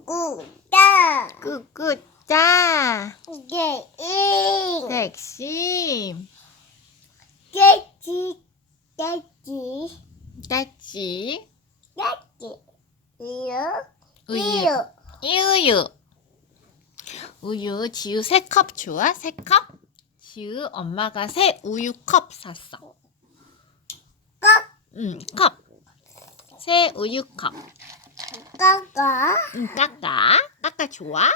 꾸꾸다 꾸꾸짜 게임 택시 깨지 깨지. 까치 깨지. 이유? 우유. 우유. 우유 지우 세 컵 좋아? 세 컵? 지우 엄마가 새 우유 컵 샀어. 꼭 응, 컵. 새 우유 컵. 까까 응, 까까. 까까 좋아?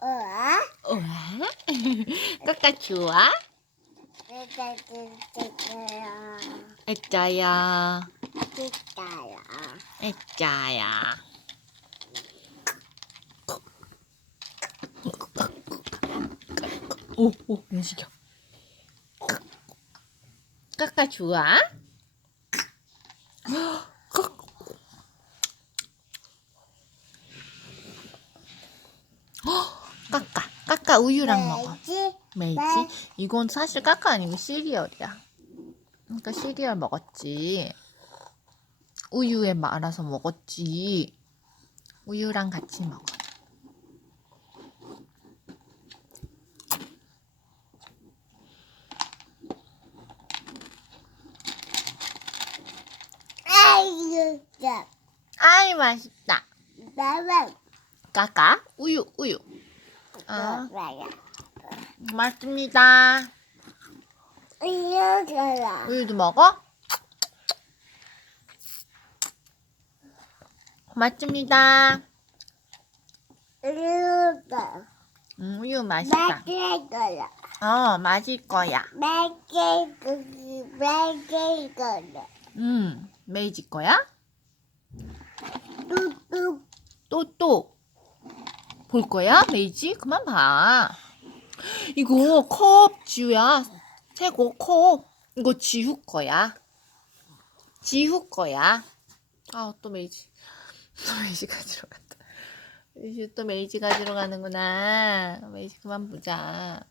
우와 우와. 까까 좋아? 떼떼떼떼떼야 애짜야. 떼따야 애짜야. 오, 오, 움직여. 까까 좋아? 까까, 우유랑 먹어. 메이지? 네. 이건 사실 까까 아니고 시리얼이야. 그러니까 시리얼 먹었지. 우유에 말아서 먹었지. 우유랑 같이 먹어. 아이고 자 아이 맛있다. 까까 우유 우유. 아 봐야 맛있습니다. 이거라 우유도 먹어? 맛집니다. 이거라 음, 우유 맛있다. 맛있 어, 맛있을 거야. 맛있 맛있 거라 음, 메이지 거야? 뚝뚝 또, 또. 볼 거야? 메이지? 그만 봐. 이거 컵 지우야. 새거 컵. 이거 지우 거야. 지우 거야. 아, 또 메이지. 또 메이지 가지러 갔다. 메이지 또 메이지 가지러 가는구나. 메이지 그만 보자.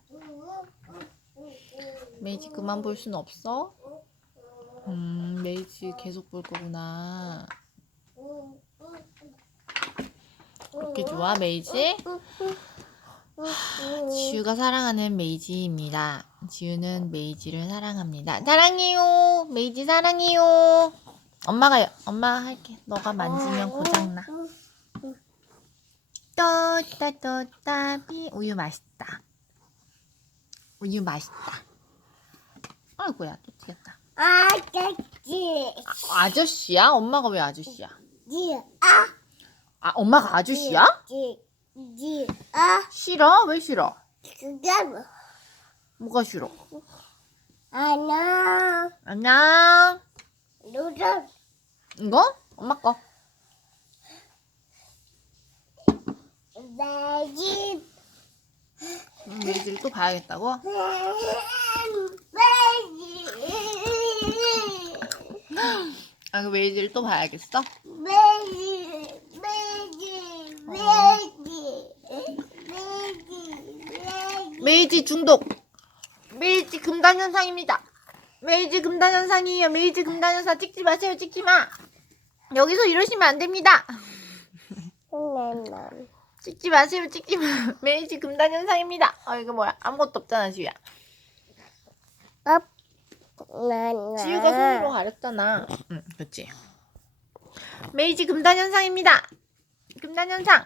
메이지 그만 볼 순 없어? 음, 메이지 계속 볼 거구나. 그렇게 좋아, 메이지? 지우가 사랑하는 메이지입니다. 지우는 메이지를 사랑합니다. 사랑해요. 메이지 사랑해요. 엄마가 엄마 할게. 너가 만지면 고장 나. 또따 또따비 우유 맛있다. 우유 맛있다. 아이고야 또 튀겼다. 아저씨 아, 아저씨야? 엄마가 왜 아저씨야? 지아 아 엄마가 아저씨야? 지아 싫어? 왜 싫어? 그게 뭐 뭐가 싫어? 안녕 안녕. 누구 이거? 엄마 거. 매집 음, 메이지를 또 봐야겠다고? 매집 아, 그 메이지를 또 봐야겠어? 매집 매집 메이지 중독. 메이지 금단 현상입니다. 메이지 금단 현상이에요. 메이지 금단 현상 찍지 마세요. 찍지 마. 여기서 이러시면 안 됩니다. 찍지 마세요. 찍지 마. 메이지 금단 현상입니다. 아, 이거 뭐야? 아무것도 없잖아, 지우야. 지우가 손으로 가렸잖아. 응, 그렇지. 메이지 금단 현상입니다. 금단 현상.